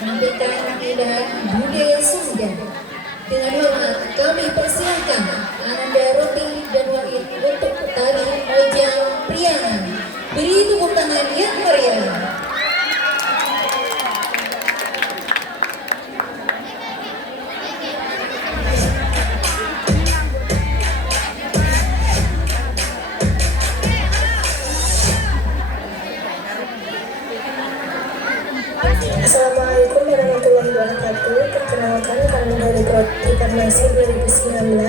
menampilkan keindahan budaya Sunda. Dengan hormat kami persilakan Ananda Robi dan Wahid untuk tari Mojang Priangan. Beri tepuk tangan yang meriah. Assalamualaikum warahmatullahi wabarakatuh. Perkenalkan kami dari Prodi Farmasi 2019.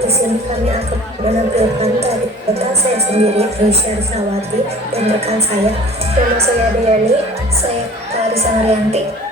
Di sini kami akan menampilkan tari kota saya sendiri, Aisyah Rizawati, dan rekan saya. Nama saya Dayani, saya Clarissa Marianti.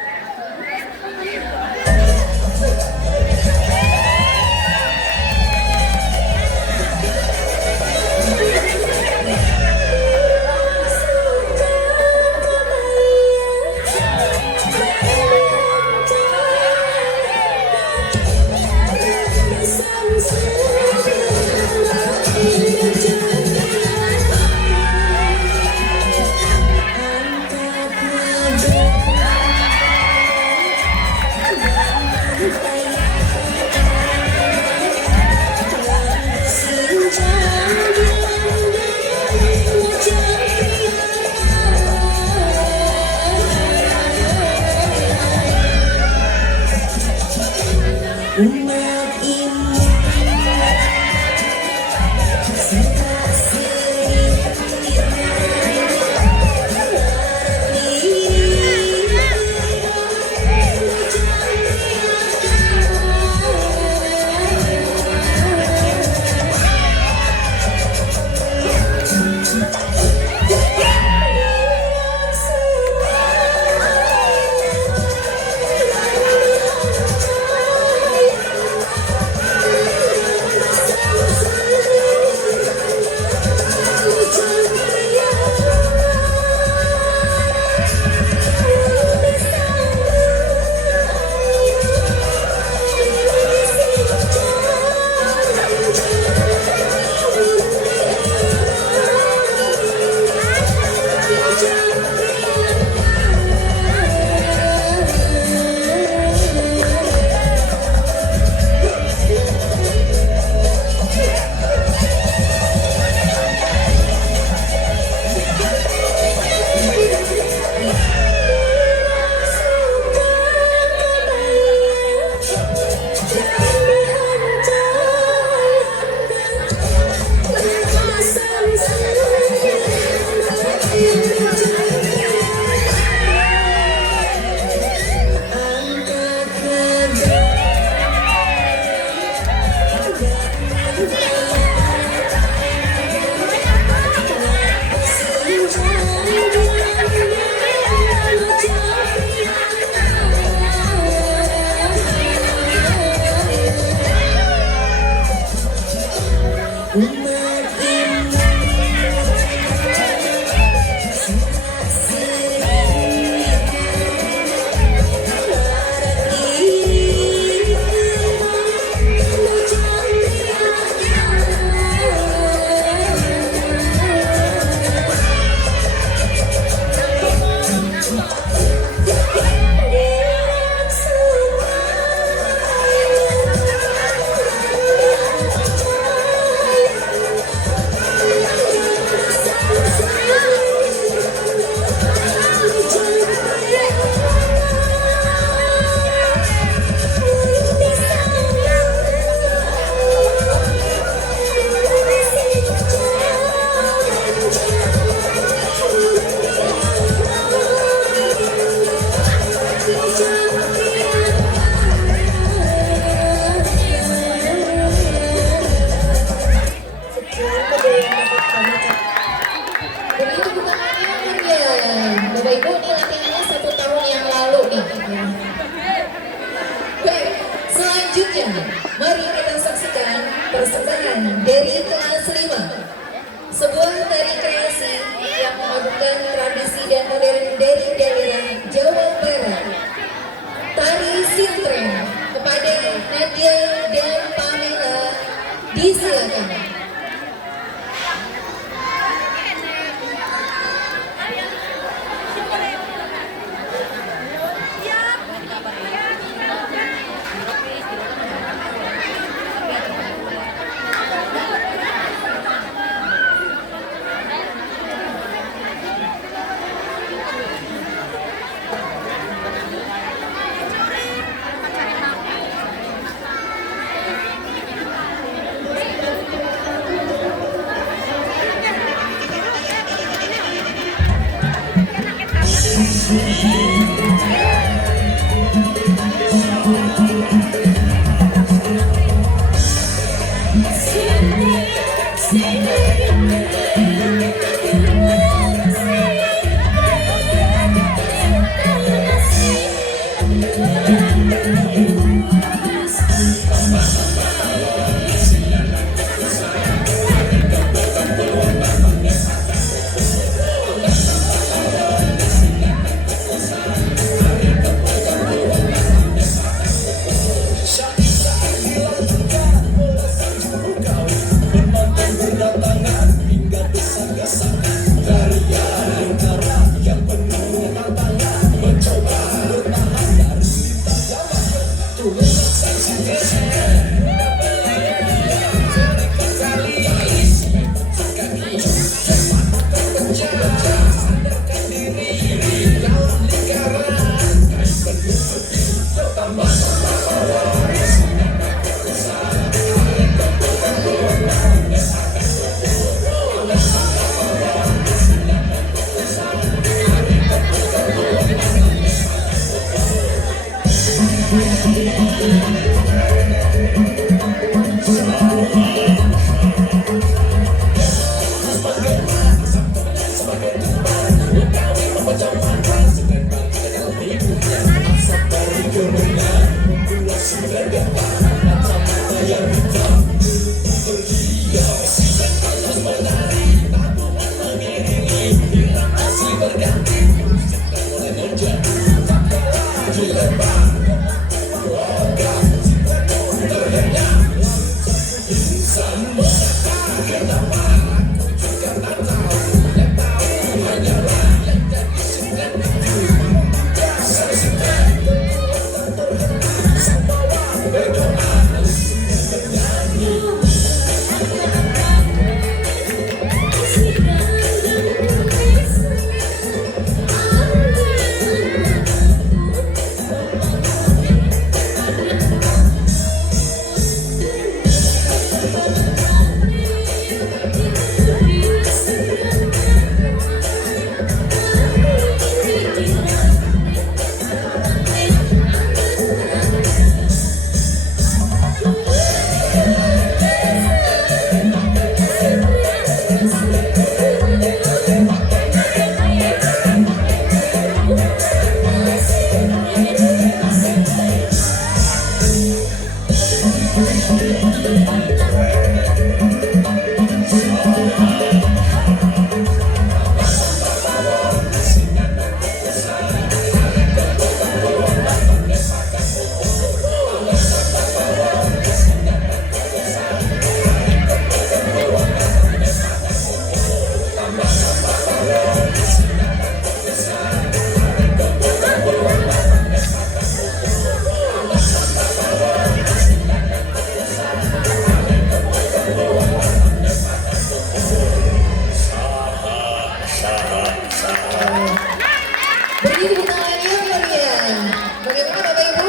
Beri tepuk tangannya kalian. Bagaimana Bapak Ibu?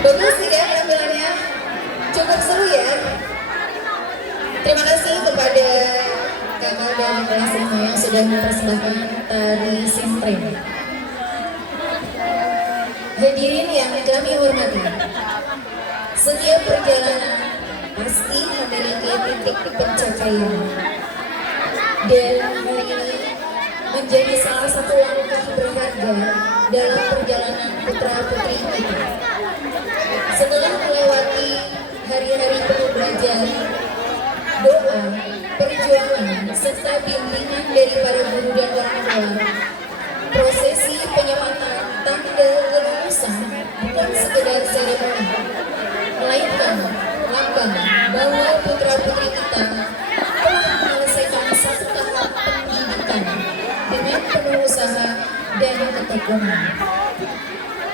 Bagus tidak penampilannya? Cukup seru ya? Terima kasih kepada kakak dan kelas 5 yang sudah mempersembahkan tari Simpren. Hadirin yang kami hormati, setiap perjalanan pasti memiliki titik pencapaian. Dan hari ini menjadi salah satu langkah berharga dalam perjalanan putra-putri kita. Setelah melewati hari-hari penuh belajar, doa, perjuangan, serta bimbingan dari para guru dan orang tua, prosesi penyematan tanda kelulusan bukan sekedar seremoni, melainkan lambang bahwa putra-putri kita telah menyelesaikan satu tahap pendidikan dengan penuh usaha dan ketekunan.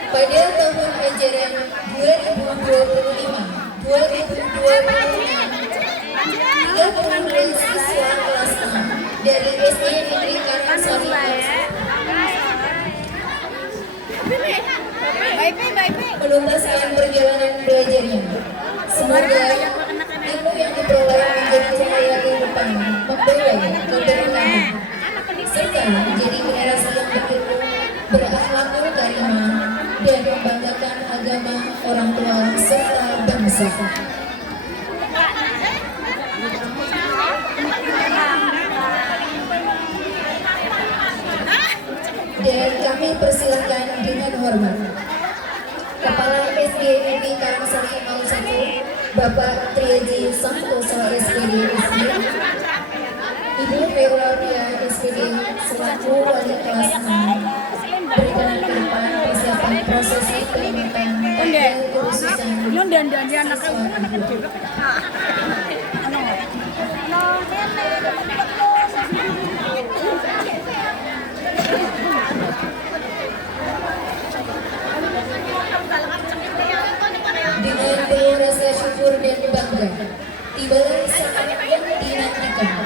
Pada tahun ajaran 2025-2026, 32 siswa kelas 6 dari SD Negeri Kartasari menuntaskan perjalanan belajarnya. Semoga ilmu yang diperoleh menjadi cahaya kehidupan, membawa keberkahan, serta menjadi generasi yang berakhlakul karimah, dan membanggakan agama, orang tua, serta bangsa. Dan kami persilakan dengan hormat Kepala SD Negeri Karangsari 01 Bapak Triaji Santoso SPD SD, Ibu Euloria SPD selaku wali kelas 6 berkenan ke depan persiapan prosesi peringatan tanggal kekhususan siswa ibu. Dengan penuh rasa syukur dan bangga, tibalah saat yang dinantikan,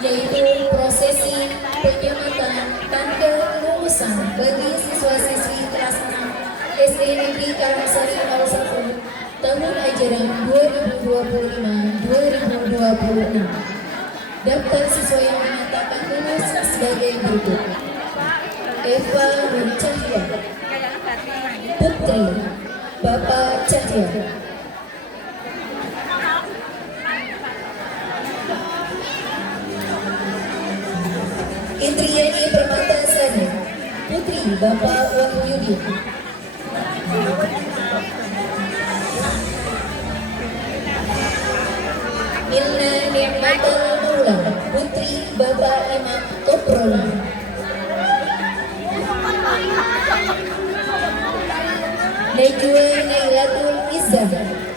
yaitu prosesi penyematan tanda kelulusan bagi siswa-siswi kelas 6 SD Negeri Karangsari 01 tahun ajaran 2025-2026. Daftar siswa yang dinyatakan lulus sebagai berikut: Eva Nur Cahya, Putri Bapak Cahya, Indriani Permatasari, Putri Bapak Wahyudi, Milna Nirmatal Maula, Putri Bapak Imam Toproni, Najwa Nailatul Izzah,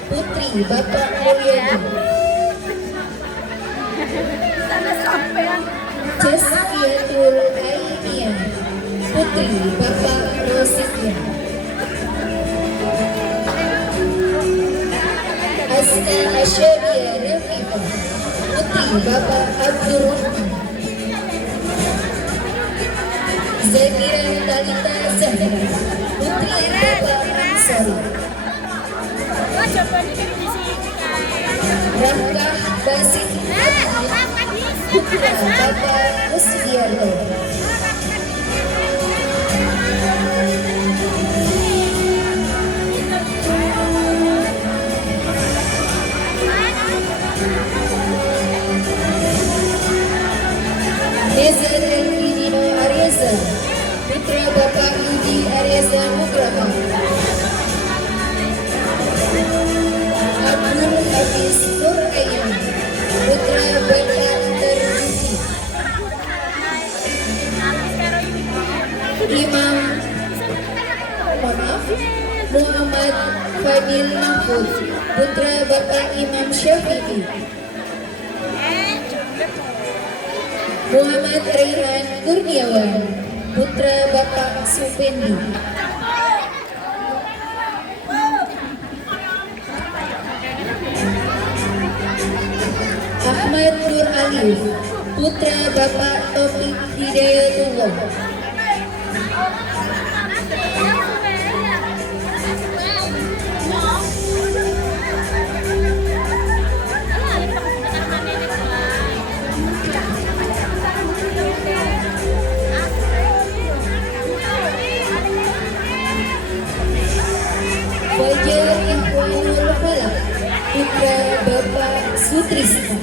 Putri Bapak Mulyadi, Jaskiatul Ainiah, Putri Bapak Rosidya, Asna Asyariya Rafiqah, Putri Bapak Abdurrahman, Zakira Talita Zahra, Putri Bapak Ansari, Ramkah Basit Abdi, Putra Bapak Musdiarto, Nezar Elvidino Aryeza, Putra Bapak Yudi Aryeza Nugraha, Abdul Hafiz Nur Ayan, Putra Bapak Terjuti, Imam Muhammad Fadil Mahfud, Putra Bapak Imam Syafi'i, Muhammad Raihan Kurniawan, Putra Bapak Supendi, Ahmad Nur Alif, Putra Bapak Taufik Hidayatullah, Fajar Ikhwanul Falak, Putra Bapak Sutrisna,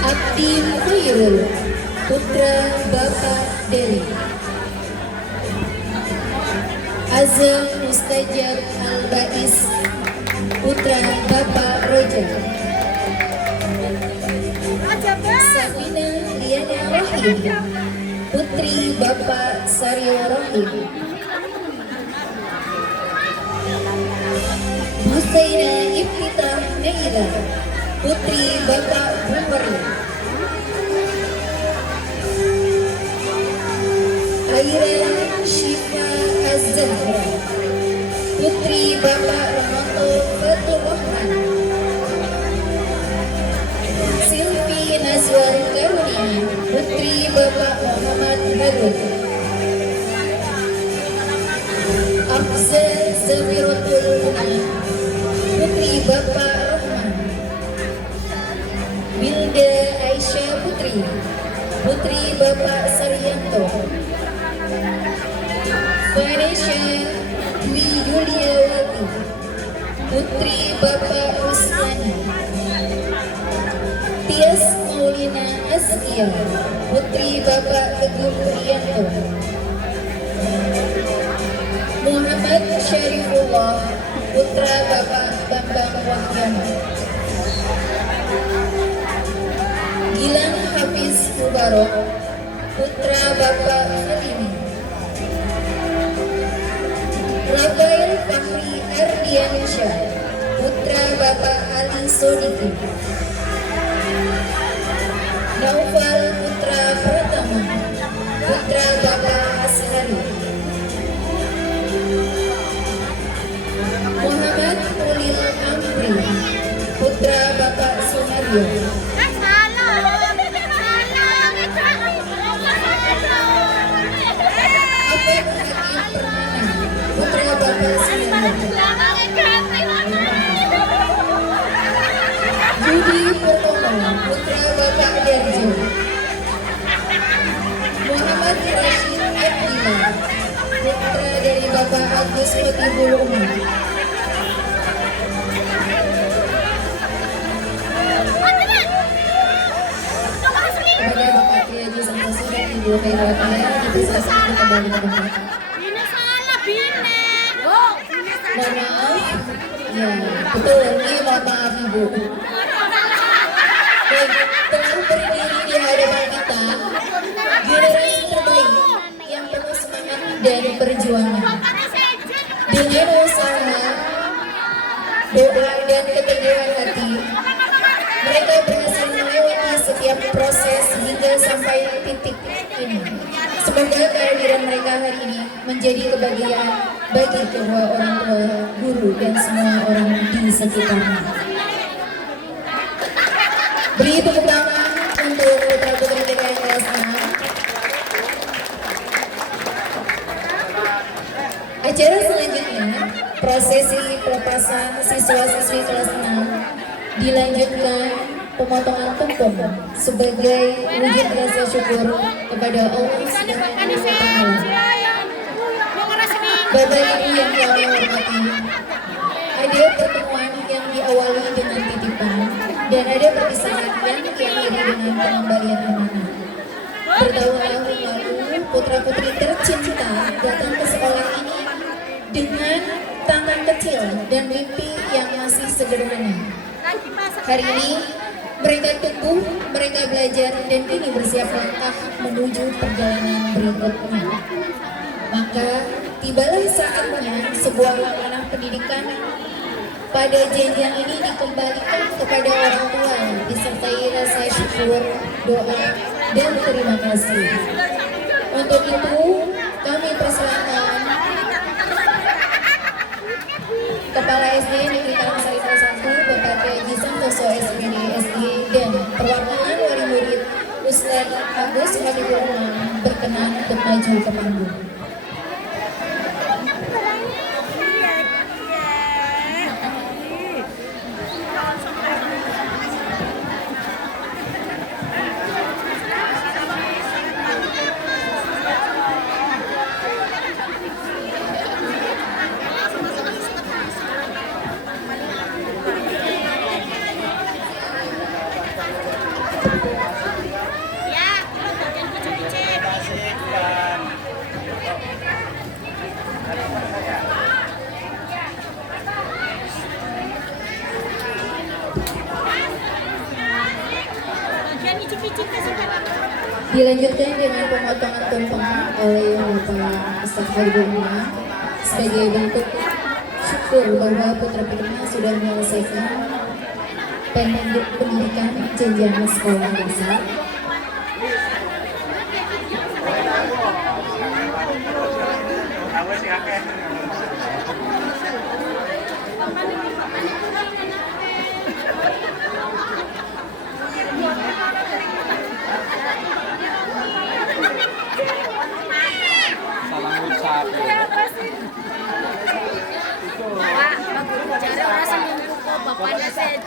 Abdi Khairul, Putra Bapak Deli, Azam Mustajab Al-Bais, Putra Bapak Roja, Sabina Liana Rahim, Putri Bapak Saryo Rahim, Husaina Iftitah Naila, Putri Bapak Bumari, Aira Syifa Az-Zahra, Putri Bapak Rahmato Fatul Rahman, Silvi Nazwar Karunia, Putri Bapak Muhammad Harun, Afza Zafiratul Muna, Putri Bapak Rahman, Wilda Aisyah Putri, Putri Bapak Saryanto, Vanessa Dwi Yuliawati, Putri Bapak Rusmani, Tias Maulina Askia, Putri Bapak Teguh Priyanto, Muhammad Syarifullah, Putra Bapak Bambang Wahyono, Gilang Hafiz Mubarok, Putra Bapak Halimi, Rafael Fahri Ardiansyah, Putra Bapak Ali Sodiki, Naufal Putra Pratama, Putra Bapak Ashari, Muhammad Ulil Amri, Putra Bapak Sumaryo, Afif Hakim Permana, Putra Bapak Sumaryo, Budi Purnomo, Putra Bapak Darjo, Muhammad Rashid Abdillah, Putra dari Bapak Agus Fatihul Umar, kepada Bapak Kiai Haji Santoso dan Ibu Khairullah dipersilakan kembali ke tempat. Mohon maaf, ya betul ini mohon maaf Ibu. Baik, telah berdiri di hadapan kita generasi terbaik yang penuh semangat dan perjuangan. Dengan usaha, doa dan keteguhan hati, mereka berhasil melewati setiap proses hingga sampai titik ini. Semoga kehadiran mereka hari ini menjadi kebahagiaan bagi kedua orang tua, guru, dan semua orang di sekitarnya. Beri tepuk tangan untuk putra putri TKI kelas 6. Acara selanjutnya, prosesi pelepasan siswa-siswi kelas 6 dilanjutkan pemotongan tumpeng sebagai wujud rasa syukur kepada Allah Subhanahu wa Ta'ala. Bapak Ibu yang kami hormati, ada pertemuan yang diawali dengan titipan dan ada perpisahan yang diakhiri dengan pengembalian amanah. Bertahun-tahun lalu, putra-putri tercinta datang ke sekolah ini dengan tangan kecil dan mimpi yang masih sederhana. Hari ini mereka tumbuh, mereka belajar, dan kini bersiap langkah menuju perjalanan berikutnya. Maka tibalah saatnya sebuah amanah pendidikan pada jenjang ini dikembalikan kepada orang tua, disertai rasa syukur, doa, dan terima kasih. Untuk itu, kami persilakan Kepala SD Negeri Karangsari 1, Bapak Kiai Haji Santoso SPD SG, dan perwakilan wali murid Ustaz Agus Fatihul Umar berkenan untuk maju ke panggung. Dilanjutkan dengan pemotongan tumpeng oleh Bapak Ustaz Khairul Umar sebagai bentuk syukur bahwa putra-putrinya sudah menyelesaikan pendidikan jenjang sekolah dasar. Bapaknya saja.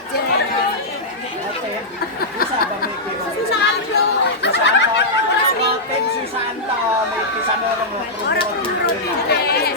Orang kurang roti deh.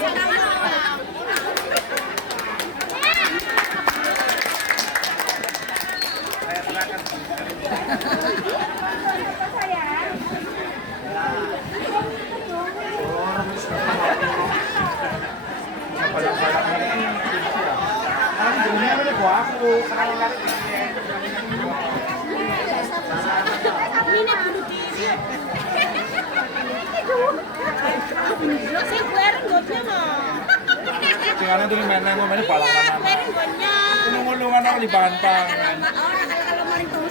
Tinggalnya tuh main nang main balapan. Ngulungan aku di bantang. Kalau maling tahu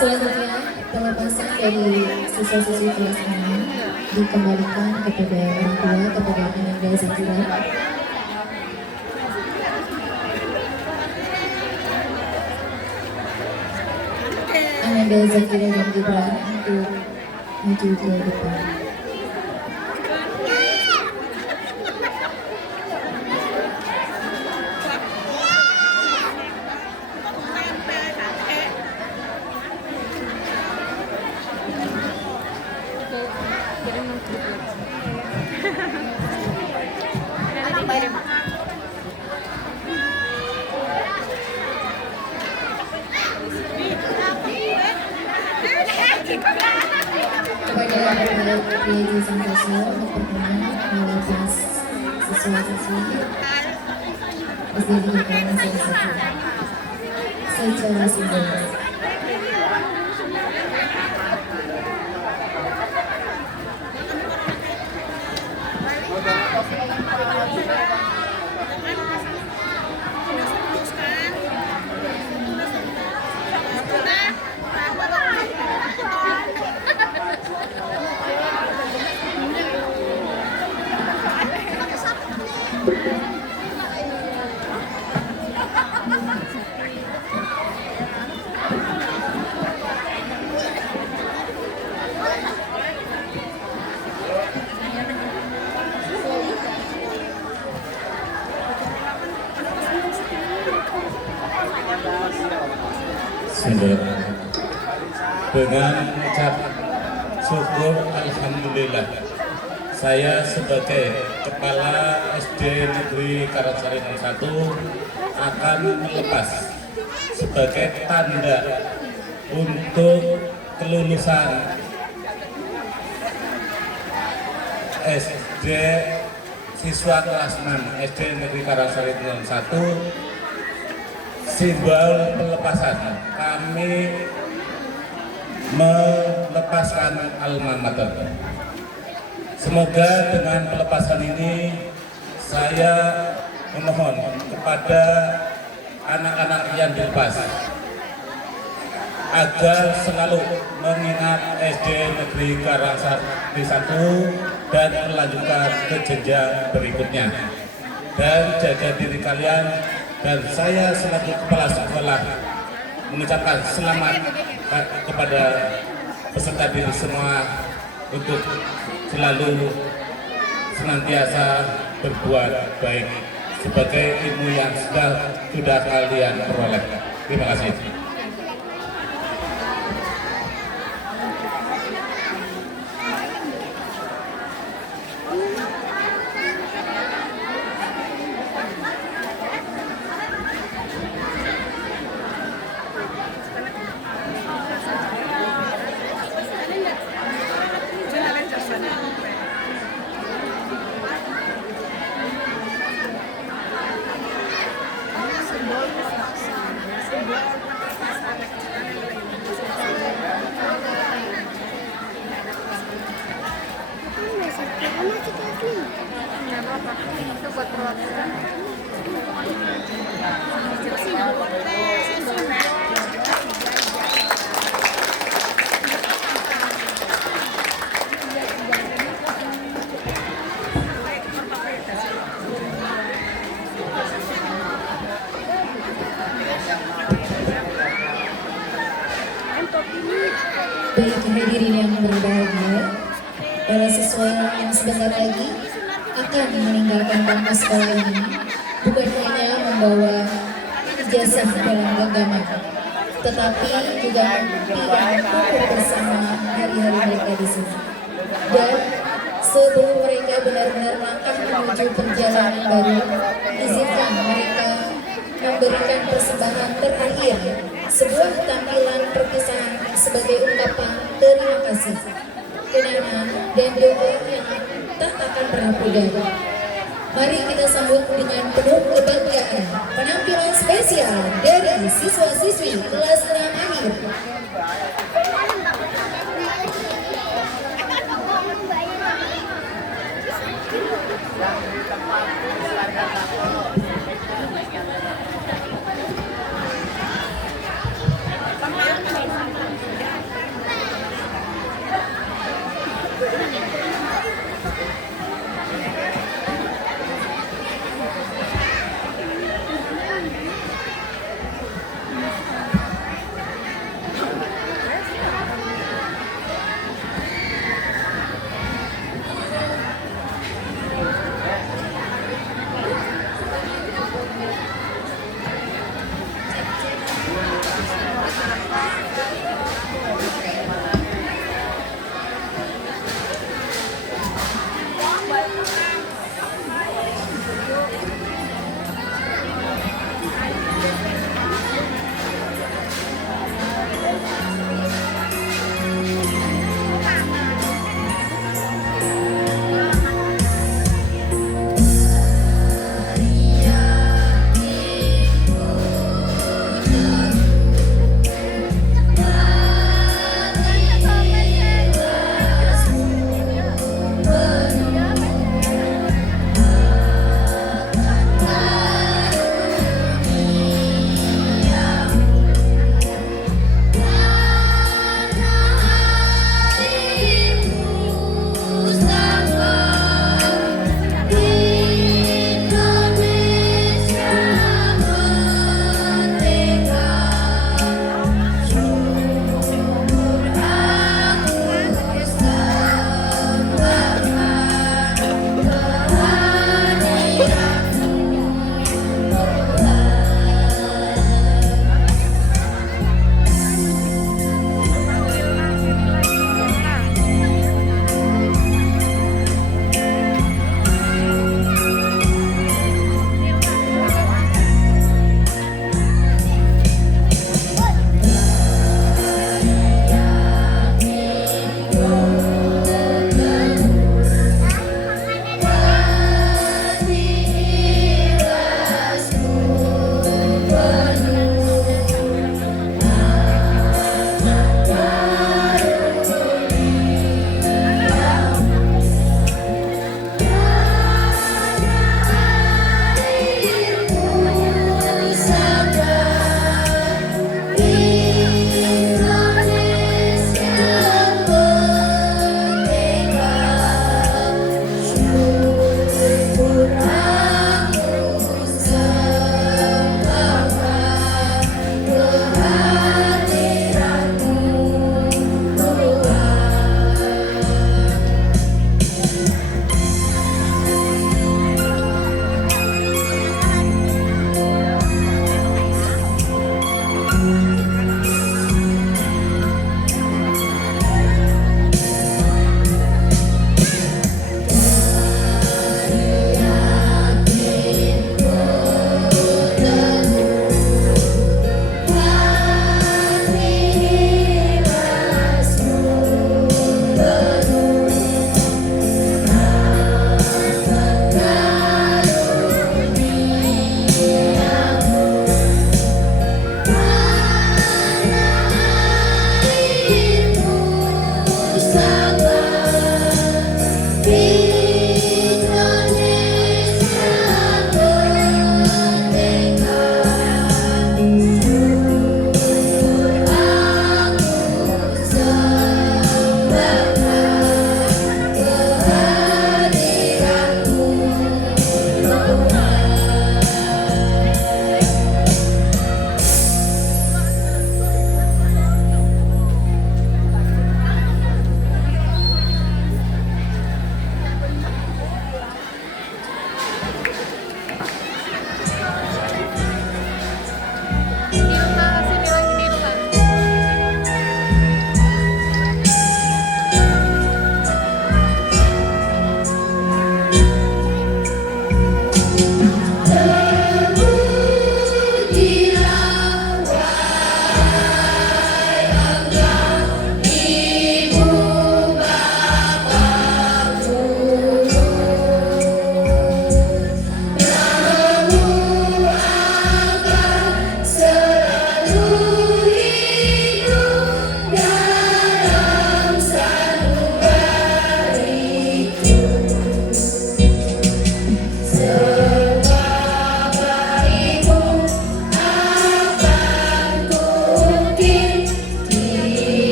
Selanjutnya, pelepasan dari siswa-siswi kelas ini dikembalikan kepada orang tua kepada Ananda Zakira. Ananda Zakira dan Gibran untuk maju ke depan. Kepada Pria Santoso berkenan melepas siswa-siswi SD Negeri Santoso secara simbolis. Saudara, dengan ucap syukur alhamdulillah, saya sebagai Kepala SD Negeri Karangsari 01 akan melepas sebagai tanda untuk kelulusan SD siswa kelas 6 SD Negeri Karangsari 01. Simbol pelepasan, kami melepaskan alma mater. Semoga dengan pelepasan ini saya memohon kepada anak-anak yang dilepas agar selalu mengingat SD Negeri Karangsari 1 dan melanjutkan ke jenjang berikutnya, dan jaga diri kalian. Dan saya selaku kepala sekolah mengucapkan selamat kepada peserta didik semua untuk selalu senantiasa berbuat baik sebagai ilmu yang sudah kalian peroleh. Terima kasih. Baik hadirin yang berbahagia, para siswa yang sebentar lagi akan meninggalkan bangku sekolah ini bukan hanya membawa ijazah dalam genggaman, tetapi juga tidak tumbuh bersama hari-hari mereka di sini. Dan sebelum mereka benar-benar melangkah menuju perjalanan baru, izinkan mereka memberikan persembahan terakhir, sebuah tampilan perpisahan sebagai ungkapan terima kasih, kenangan dan doa yang tak akan pernah pudar. Mari kita sambut dengan penuh kebanggaan penampilan spesial dari siswa-siswi kelas 6 akhir.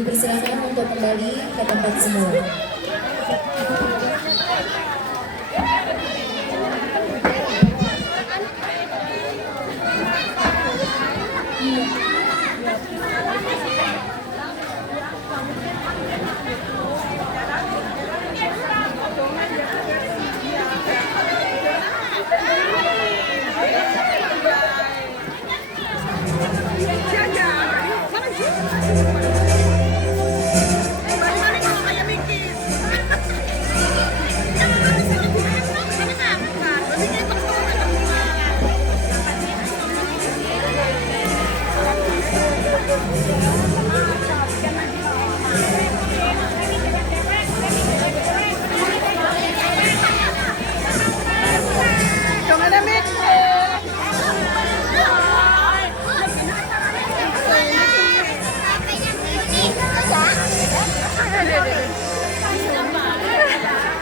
Dipersilakan untuk kembali ke tempat semula. Balik-balik kalau kayak Mickey.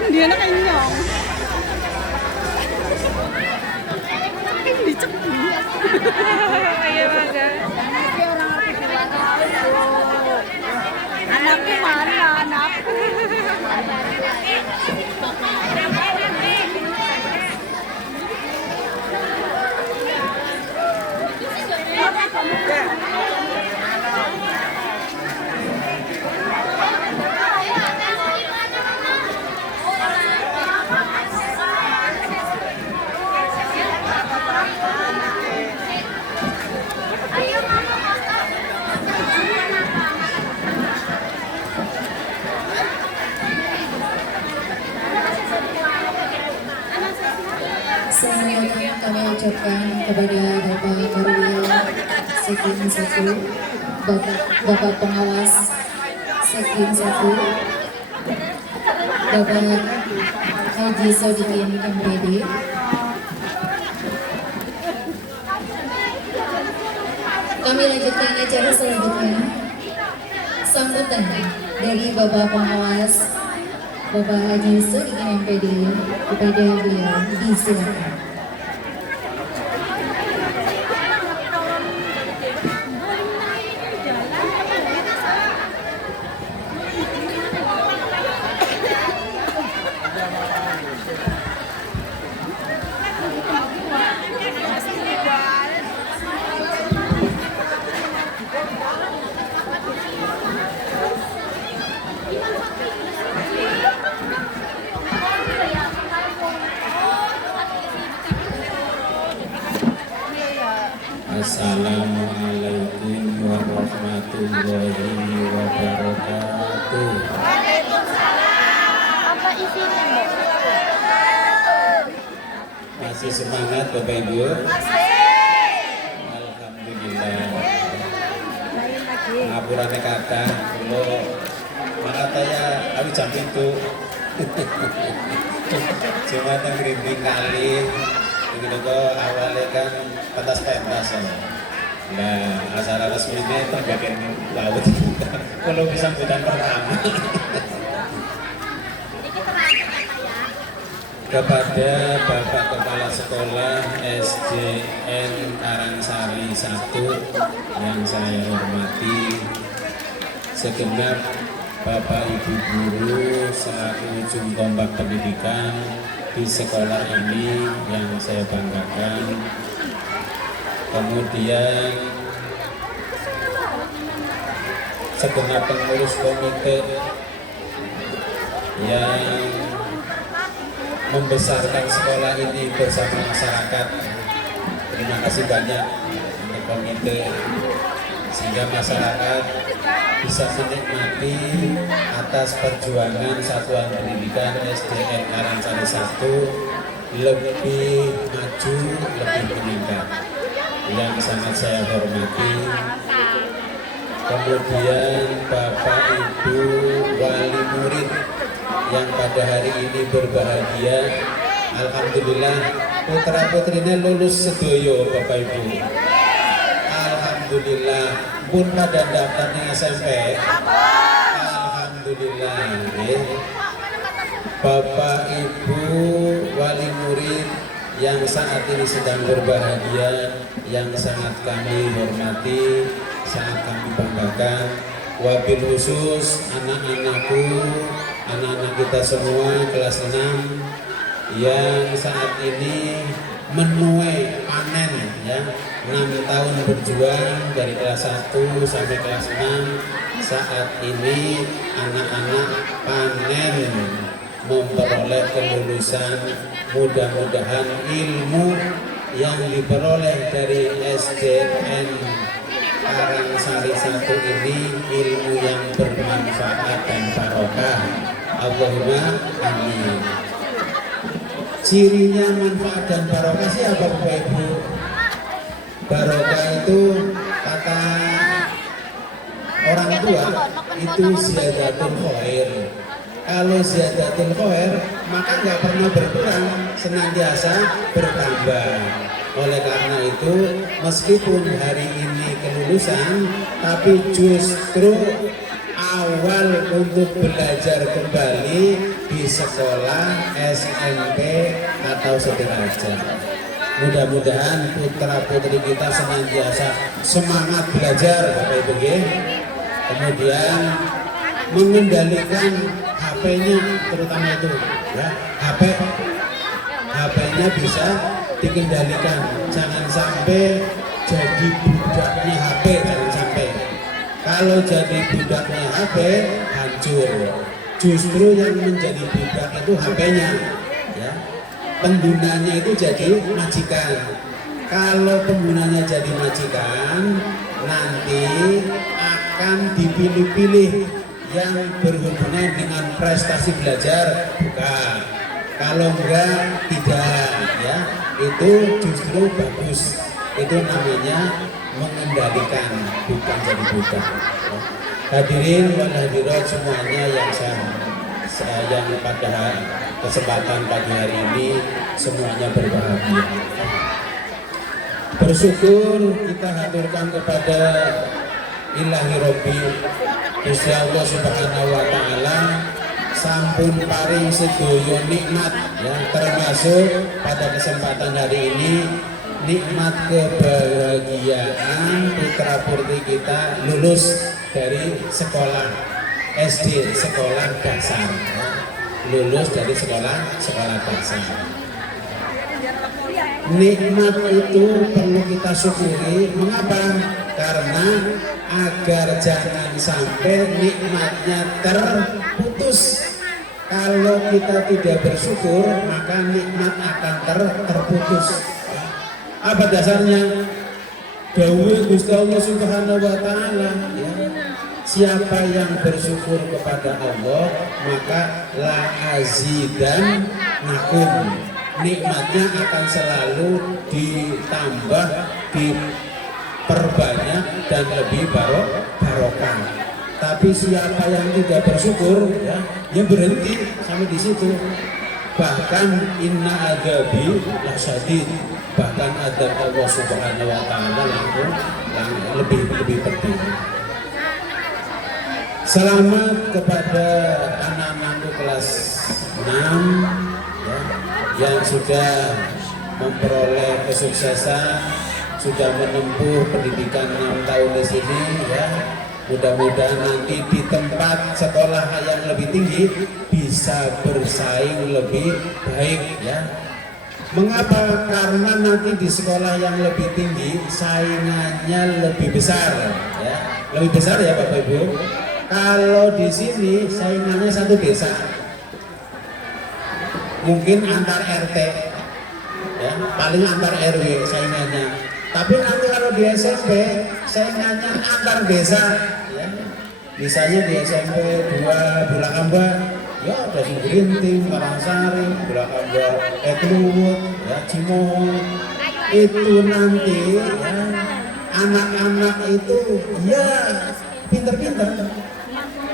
Dia na kanyang. Hindi cekli. Iya baga. Anakku mana anakku? Selanjutnya kami ucapkan kepada Bapak Korwil Sekin 1, Bapak Pengawas Sekin 1, Bapak Haji Sodikin MPD, kami lanjutkan acara selanjutnya. Sambutan dari Bapak Pengawas Bapak Haji Sodikin MPD kepada beliau, disilakan. Assalamualaikum warahmatullahi wabarakatuh. Apa isinya, Bu? Masih semangat Bapak Ibu? Alhamdulillah. Ngapurane kata kula makataya aku jam itu. Cuma teng grinding kali begitu kok awalnya kan pentas-pentas ya. Nah, acara resminya terbagian laut. Kalau bisa sambutan pertama. Kepada Bapak Kepala Sekolah SDN Karangsari 1 yang saya hormati, segenap Bapak Ibu guru selaku ujung tombak pendidikan di sekolah ini yang saya banggakan. Kemudian segenap pengurus komite yang membesarkan sekolah ini bersama masyarakat. Terima kasih banyak untuk komite sehingga masyarakat bisa menikmati atas perjuangan Satuan Pendidikan SDN Karangsari 1 lebih maju, lebih meningkat. Yang sangat saya hormati. Kemudian Bapak Ibu wali murid yang pada hari ini berbahagia, alhamdulillah putra putrinya lulus sedoyo Bapak Ibu. Alhamdulillah pun pada daftarnya SMP. Alhamdulillah. Bapak Ibu wali murid yang saat ini sedang berbahagia, yang sangat kami hormati, sangat kami banggakan. wabil khusus anak-anakku, anak-anak kita semua kelas 6 yang saat ini menuai panen ya, 6 tahun berjuang dari kelas 1 sampai kelas 6. Saat ini anak-anak panen memperoleh kelulusan. Mudah-mudahan ilmu yang diperoleh dari SDN Karangsari 1 ini ilmu yang bermanfaat dan barokah. Allahumma amin. Cirinya manfaat dan barokah siapa Bapak Ibu? Barokah itu kata orang tua itu ziyadatul khair. Kalau ziyadatul khair maka nggak pernah berkurang, senantiasa bertambah. Oleh karena itu meskipun hari ini kelulusan, tapi justru awal untuk belajar kembali di sekolah SMP atau sederajat. Mudah-mudahan putra putri kita senantiasa semangat belajar Bapak Ibu. Kemudian mengendalikan HP-nya terutama itu ya, HP-nya bisa dikendalikan, jangan sampai jadi budaknya HP, jangan sampai. Kalau jadi budaknya HP hancur. Justru yang menjadi budak itu HP-nya ya. Penggunanya itu jadi majikan. Kalau penggunanya jadi majikan, nanti akan dipilih-pilih yang berhubungan dengan prestasi belajar, bukan. Kalau enggak, tidak ya. Itu justru bagus. Itu namanya mengendalikan, bukan jadi budak ya. Hadirin wal hadirat semuanya yang yang pada kesempatan pagi hari ini semuanya berbahagia. Bersyukur kita haturkan kepada Ilahi Rabbi Gusti Allah Subhanahu wa taala sampun paring sedaya nikmat ya, termasuk pada kesempatan hari ini nikmat kebahagiaan putra putri kita lulus dari sekolah SD, sekolah dasar ya. Lulus dari sekolah dasar. Nikmat itu perlu kita syukuri. Mengapa? Karena agar jangan sampai nikmatnya terputus. Kalau kita tidak bersyukur, maka nikmat akan terputus. Apa dasarnya? Dawuh Gusti Allah Subhanahu wa taala ya. Siapa yang bersyukur kepada Allah, maka la azidan nakum. Nikmatnya akan selalu ditambah, diperbanyak dan lebih barokah. Tapi siapa yang tidak bersyukur ya berhenti sampai di situ. Bahkan inna adabi lasyadid, bahkan adab Allah Subhanahu wa taala yang lebih pedih. Selamat kepada anak-anakku kelas 6 ya, yang sudah memperoleh kesuksesan, sudah menempuh pendidikan 6 tahun di sini ya. Mudah-mudahan nanti di tempat sekolah yang lebih tinggi bisa bersaing lebih baik ya. Mengapa? Karena nanti di sekolah yang lebih tinggi saingannya lebih besar ya. Lebih besar ya Bapak Ibu. Kalau di sini saingannya satu desa, mungkin antar RT, ya, paling antar RW saingannya. Tapi nanti kalau di SMP saingannya antar desa, ya. Misalnya di SMP 2 Bulakamba, ya ada Singrinting, Karangsari, Bulakamba, Ekluwut, ya Cimoho. Itu nanti ya, anak-anak itu ya pinter-pinter.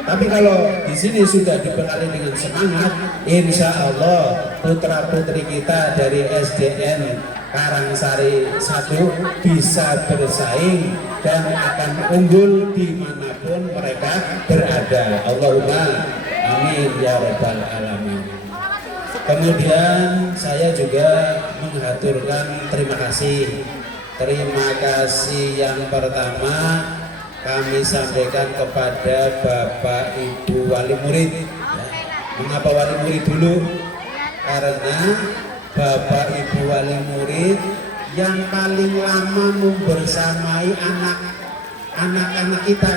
Tapi kalau di sini sudah dibekali dengan semangat, insya Allah putra putri kita dari SDN Karangsari 1 bisa bersaing dan akan unggul dimanapun mereka berada. Allahumma amin ya rabbal alamin. Kemudian saya juga menghaturkan terima kasih. Terima kasih yang pertama kami sampaikan kepada Bapak Ibu wali murid. Ya. Mengapa wali murid dulu? Karena Bapak Ibu wali murid yang paling lama membersamai anak-anak kita.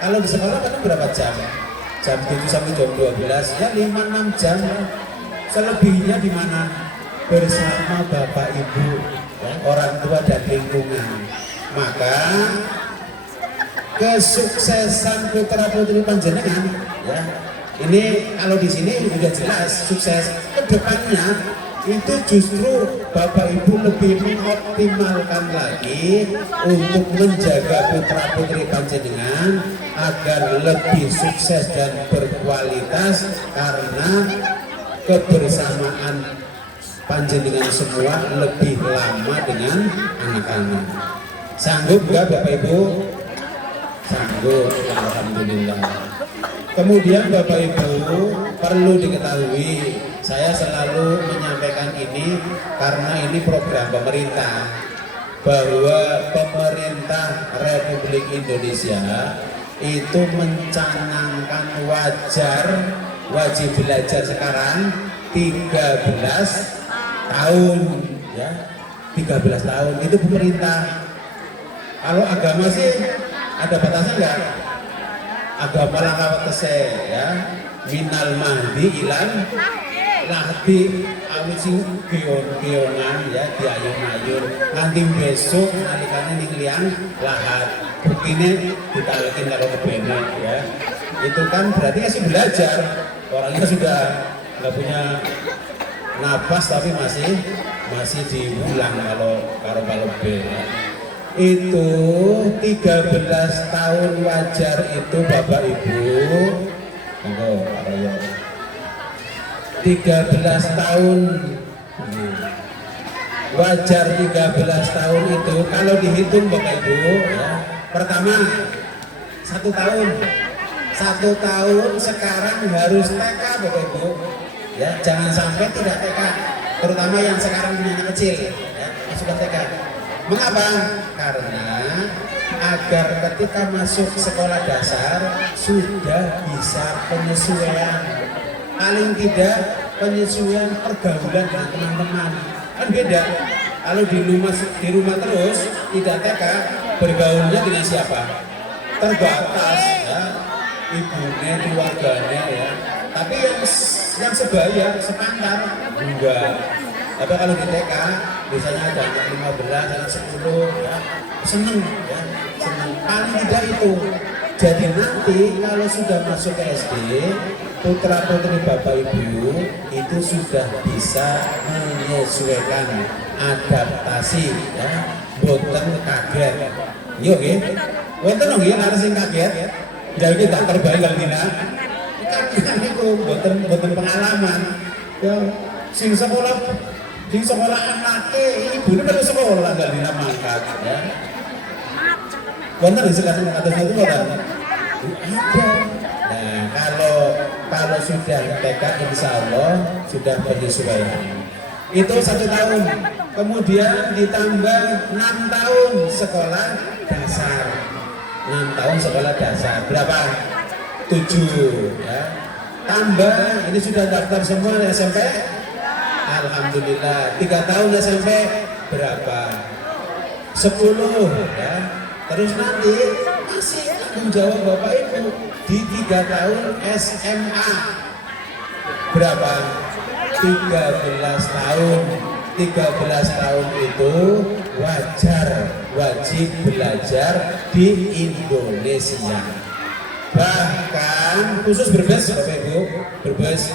Kalau di sekolah kan berapa jam? Jam 7 sampai jam 12, ya 5-6 jam. Selebihnya di mana? Bersama Bapak Ibu, ya, orang tua dan lingkungan. Maka kesuksesan putra putri panjenengan, ya, ini kalau di sini sudah jelas sukses. Kedepannya itu justru Bapak Ibu lebih mengoptimalkan lagi untuk menjaga putra putri panjenengan agar lebih sukses dan berkualitas, karena kebersamaan panjenengan semua lebih lama dengan anak-anak. Sanggup nggak Bapak Ibu? Sanggup, alhamdulillah. Kemudian Bapak Ibu perlu diketahui, saya selalu menyampaikan ini karena ini program pemerintah, bahwa pemerintah Republik Indonesia itu mencanangkan wajib belajar sekarang 13 tahun, ya, 13 tahun itu pemerintah. Kalau agama sih ada batasnya enggak? Agama langkah tese, ya, minal mahdi ilan lahdi awisi giongan, ya, diayun-ayun nanti besok nalikane ning liang lahat buktine ditalekin karo kebenek, ya. Itu kan berarti masih belajar, orangnya sudah nggak punya napas tapi masih diulang kalau lebih, ya. Itu 13 tahun wajar itu Bapak Ibu, monggo 13 tahun wajar 13 tahun itu kalau dihitung Bapak Ibu, ya, pertama 1 tahun sekarang harus TK Bapak Ibu, ya, jangan sampai tidak TK, terutama yang sekarang punya anak kecil, ya, yang sudah TK. Mengapa? Karena agar ketika masuk sekolah dasar sudah bisa penyesuaian, paling tidak penyesuaian pergaulan dengan teman-teman. Kan beda kalau di rumah terus tidak TK, bergaulnya dengan siapa? Terbatas, ya, ibunya, keluarganya, ya. Tapi yang sebaya, sepantar enggak. Tapi kalau di TK biasanya ada anak 15, anak 10, ya, seneng, ya, seneng. Paling tidak itu. Jadi nanti kalau sudah masuk ke SD, putra putri Bapak Ibu itu sudah bisa menyesuaikan, adaptasi, ya, boten kaget. Yo nggih. Wonten nggih arep sing kaget. Jadi tak terbaik kali dina. Kan niku boten pengalaman. Ya sing sekolah anake ibune pada sekolah kali dina mangkat, ya. Wonten sing atas itu ora. Ada. Nah, kalau sudah TK insya Allah sudah penyesuaian. Itu 1 tahun. Kemudian ditambah 6 tahun sekolah dasar. 6 tahun sekolah dasar. Berapa? 7, ya. Tambah ini sudah daftar semua SMP. Alhamdulillah. 3 tahun SMP berapa? 10, ya. Terus nanti masih tanggung jawab Bapak Ibu di 3 tahun SMA. Berapa? 13 tahun. 13 tahun itu wajib belajar di Indonesia. Bahkan khusus Brebes Bapak Ibu, Brebes,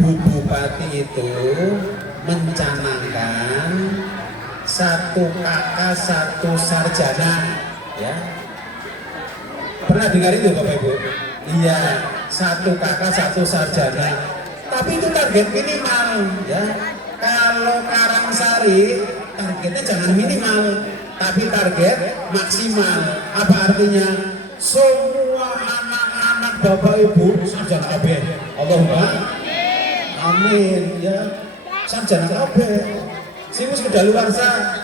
Bu Bupati itu mencanangkan 1 kakak 1 sarjana, ya. Pernah dengar itu Bapak Ibu? Iya, 1 kakak 1 sarjana. Tapi itu target minimal, ya. Kalau Karangsari targetnya jangan minimal, tapi target maksimal. Apa artinya? Semua anak-anak Bapak Ibu sarjana kabeh. Allahumma amin, ya. Sarjana kabeh. Sing wis kedaluarsa.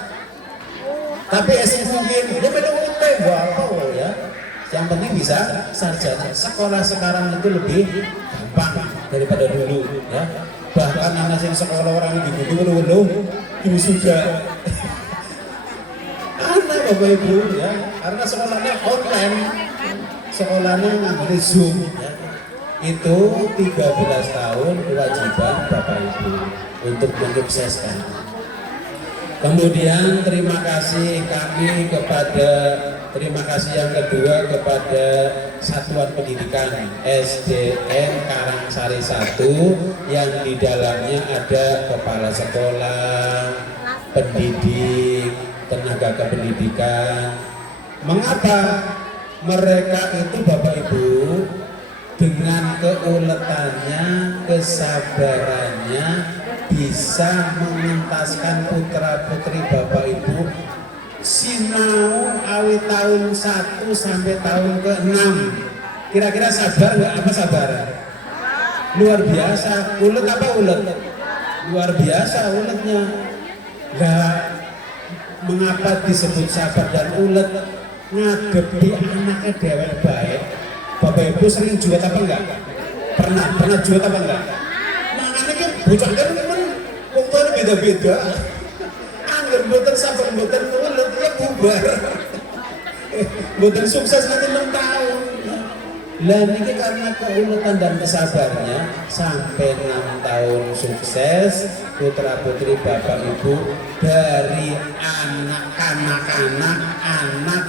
Tapi esih mungkin dia menunggu apa, ya. Yang penting bisa sarjana. Sekolah sekarang itu lebih gampang daripada dulu ya. Bahkan anak yang sekolah orang dulu sudah anak Bapak Ibu ya, karena sekolahnya online, sekolahnya ngambil Zoom ya. Itu 13 tahun kewajiban Bapak Ibu untuk menyukseskan. Kemudian terima kasih yang kedua kepada Satuan Pendidikan SDN Karangsari 1 yang di dalamnya ada kepala sekolah, pendidik, tenaga kependidikan. Mengapa mereka itu Bapak Ibu dengan keuletannya, kesabarannya bisa mengentaskan putra-putri Bapak Ibu sinau awit tahun 1 sampai tahun ke-6. Kira-kira sabar nggak? Apa sabar? Luar biasa. Ulet apa ulet? Luar biasa uletnya. Nah, mengapa disebut sabar dan ulet? Ngadepi anaknya dewek baik. Bapak Ibu sering juat apa enggak? Pernah juat apa enggak? Makanya kan bocah kan waktu beda-beda. Angger mboten sabar mboten ulet ya bubar. Mboten sukses nanti 6 tahun. Lah niki karena keuletan dan kesabarnya sampai 6 tahun sukses putra-putri Bapak Ibu dari anak-anak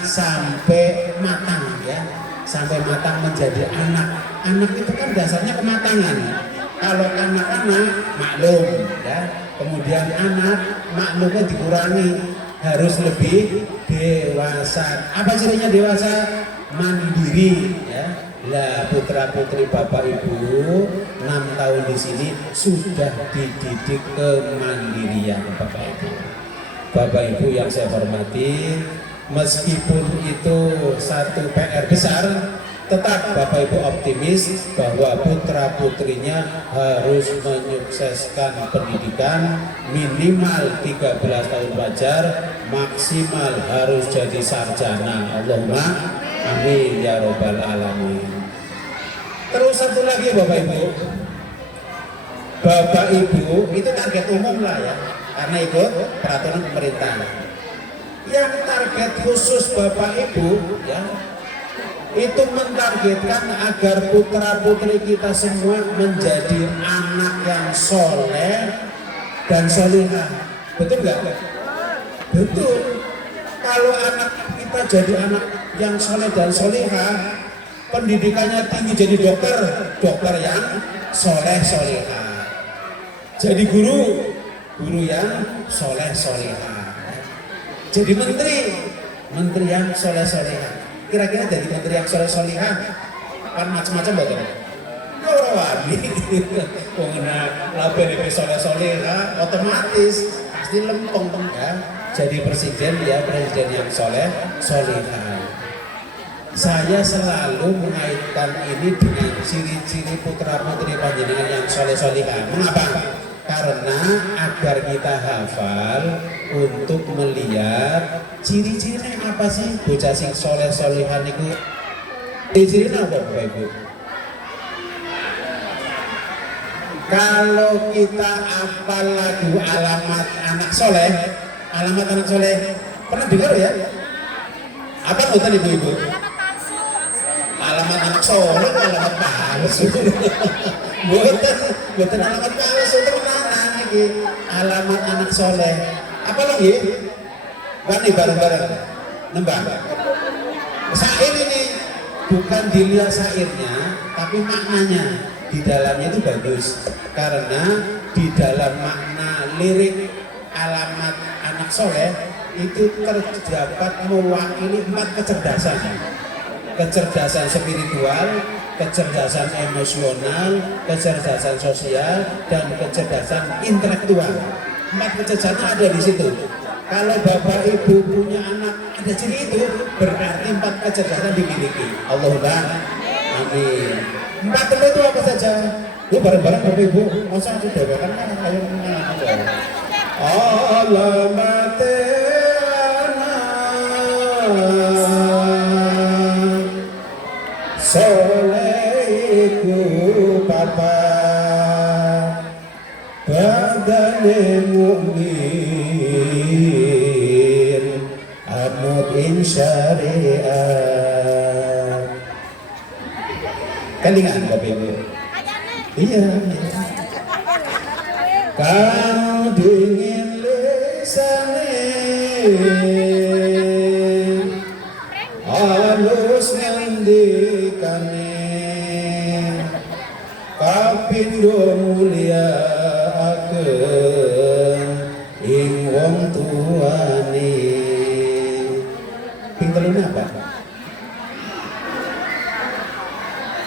sampai matang ya. Sampai matang menjadi anak. Anak itu kan dasarnya kematangan. Kalau anak-anak maklum ya. Kemudian anak maklumnya dikurangi, harus lebih dewasa. Apa cirinya dewasa? Mandiri ya. Lah putra-putri Bapak Ibu 6 tahun di sini sudah dididik kemandirian Bapak Ibu. Bapak Ibu yang saya hormati, meskipun itu satu PR besar, tetap Bapak Ibu optimis bahwa putra-putrinya harus menyukseskan pendidikan minimal 13 tahun wajar, maksimal harus jadi sarjana. Allahumma amin ya robbal alamin. Terus satu lagi Bapak Ibu, Bapak Ibu itu target umum lah ya, karena ikut peraturan pemerintah. Yang target khusus Bapak Ibu ya, itu mentargetkan agar putra-putri kita semua menjadi anak yang soleh dan solihah. Betul nggak? Betul. Kalau anak kita jadi anak yang soleh dan solihah, pendidikannya tinggi jadi dokter yang soleh solihah. Jadi guru yang soleh solihah. Jadi menteri yang soleh solihah. Kira-kira jadi menteri yang soleh solihah kan macam-macam bapak. Ya orang wani, pengguna label soleh solihah otomatis pasti lempeng ya. Jadi presiden yang soleh solihah. Saya selalu mengaitkan ini dengan ciri-ciri putra-putri panjenengan yang soleh solihah. Mengapa? Karena agar kita hafal untuk melihat ciri-cirinya apa sih bocah sing soleh solihan itu. Ciri-cirinya apa Bapak Ibu? Kalau kita hafal lagu alamat anak soleh, pernah dengar ya? Apa bukan Ibu-Ibu? Alamat anak soleh, alamat palsu. Bukan alamat palsu, temenan iki. Alamat anak soleh. Apa lagi? Wani bareng-bareng. Nembang. Syair ini bukan dilihat syairnya, tapi maknanya di dalamnya itu bagus. Karena di dalam makna lirik alamat anak soleh itu terdapat mewakili 4 kecerdasan. Kecerdasan spiritual, kecerdasan emosional, kecerdasan sosial, dan kecerdasan intelektual. 4 kecerdasan ada di situ. Kalau Bapak Ibu punya anak ada ciri itu, berarti 4 kecerdasan dimiliki. Allahumma amin. 4 itu apa saja? Lu bareng-bareng Bapak Ibu, masa itu dewakan kan ayo alamat soleiku papa badane mukmin anut syariat. Kan ingat Bapak Ibu? Iya. Kau dingin lisane halus ngendikane kapindo mulia akeun ing wong tuane. Ping telune apa?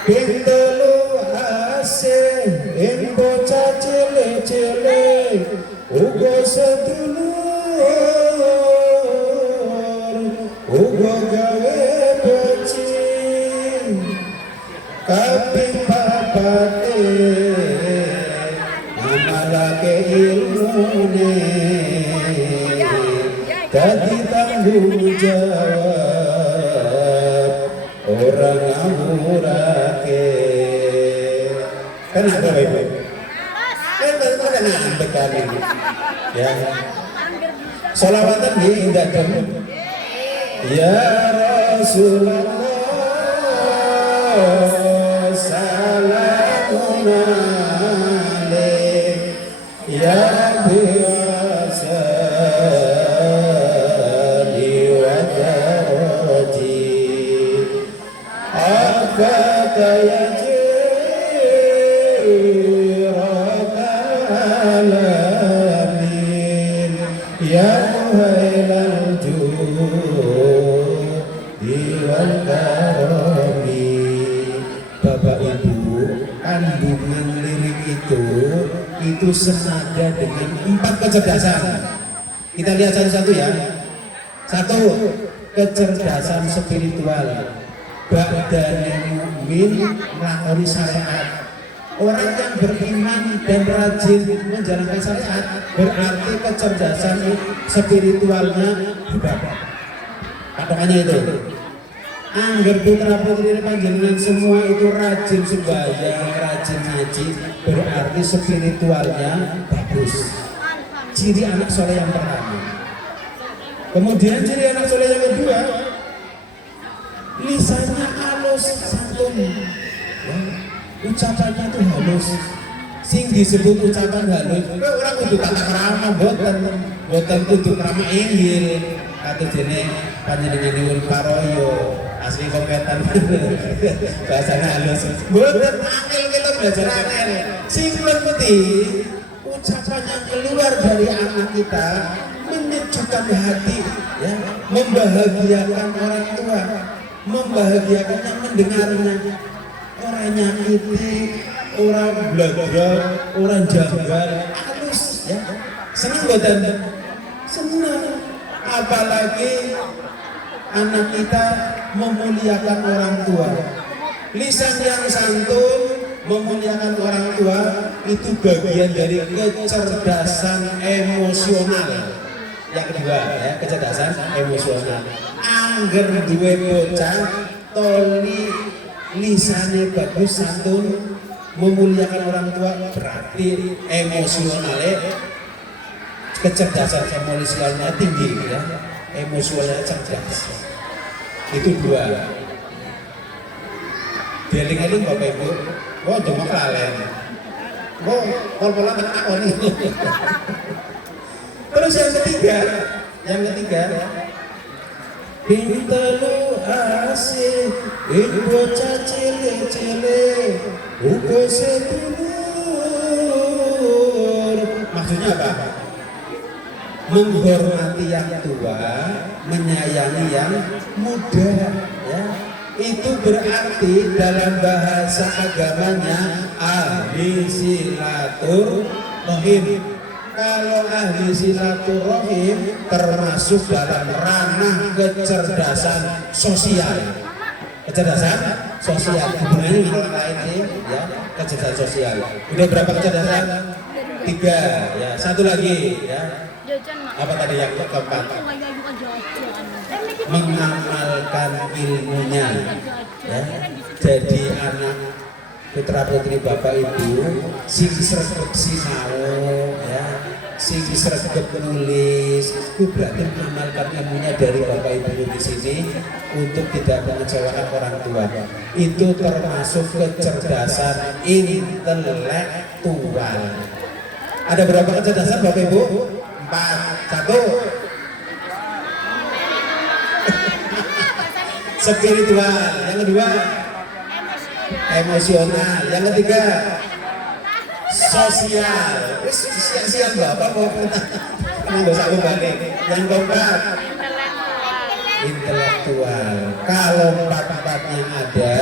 Ping telu asih ing bocah cilik-cilik uga sedulur uga gawe becik kaping papate amalake ilmune dadi tanggung jawab orang ngawurake. Kan ada Bapak-Ibu? Kan ngambekan ini. Ya. Sholawatan nggih indah dong. Ya Rasulullah salamun alaik ya biwasani wa darati akata alamin ya muhailal wal karami. Bapak Ibu, kandungan lirik itu senada dengan 4 kecerdasan. Kita lihat satu-satu ya. 1, kecerdasan spiritual. Ba'dane mukmin nglakoni syariat. Orang yang beriman dan rajin menjalankan syariat berarti kecerdasan spiritualnya hebat. Patokannya itu. Angger putra putri panjenengan semua itu rajin sembahyang, rajin ngaji, berarti spiritualnya bagus. Ciri anak soleh yang pertama. Kemudian ciri anak soleh yang kedua, lisannya halus santun. Ya, ucapannya tuh halus. Sing disebut ucapan halus, orang kudu tata krama boten kudu krama inggil. Atau jene panjenenganipun paroyo asli kompetan bahasanya halus. Boten angel kita belajar angel. Sing penting ucapan yang keluar dari anak kita menyejukkan hati, ya, membahagiakan orang tua, membahagiakan yang mendengarnya. Orang nyakiti, orang belajar, orang janggal, halus, ya. Senang boten? Senang. Apalagi anak kita memuliakan orang tua. Lisan yang santun memuliakan orang tua itu bagian dari kecerdasan emosional. Yang kedua, ya, kecerdasan emosional. Angger duwe bocah toli lisane bagus santun memuliakan orang tua berarti emosionalnya kecerdasan emosionalnya tinggi, ya. Emosionalnya cerdas. Itu 2. Dieling-eling Bapak Ibu. Wah, cuma kelalen. Wah, pol-polan takon ini. Terus yang ketiga, Bintelu asih ibu cilik-cilik uga sedulur. Maksudnya apa? Menghormati yang tua, menyayangi yang muda, ya. Itu berarti dalam bahasa agamanya ahli silaturahim. Kalau ahli silaturahim termasuk dalam ranah kecerdasan sosial. Kecerdasan sosial hubungannya dengan orang lain, ya, kecerdasan sosial. Udah berapa kecerdasan? 3, ya. 1 lagi, ya. Apa tadi yang keempat? Mengamalkan ilmunya, ya. jadi anak putra putri bapak ibu sing sregep sinau ya, sing sregep nulis, itu berarti mengamalkan ilmunya dari bapak ibu di sini untuk tidak mengecewakan orang tua. Itu termasuk kecerdasan intelektual. Ada berapa kecerdasan bapak ibu? 4. Satu, spiritual. Yang kedua, emosional. Yang ketiga, sosial. Sosial bapak mau nggak usah balik. Yang keempat, intelektual. Kalau 4-4-nya ada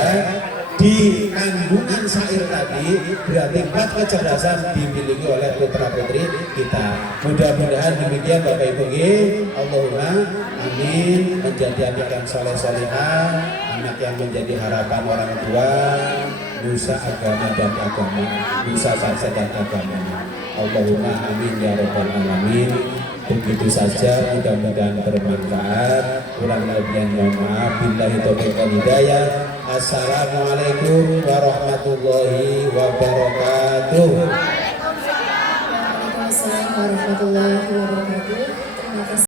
di kandungan syair tadi, berarti 4 kecerdasan dimiliki oleh putra putri kita. Mudah-mudahan demikian bapak ibu. Allahumma amin. Menjadi anak yang soleh solehah, anak yang menjadi harapan orang tua, nusa agama dan agama, nusa bangsa dan agama. Allahumma amin ya rabbal alamin. Begitu saja, mudah-mudahan bermanfaat. Kurang lebihnya mohon maaf. Billahi taufiq wal hidayah. Assalamualaikum warahmatullahi wabarakatuh. Waalaikumsalam warahmatullahi wabarakatuh.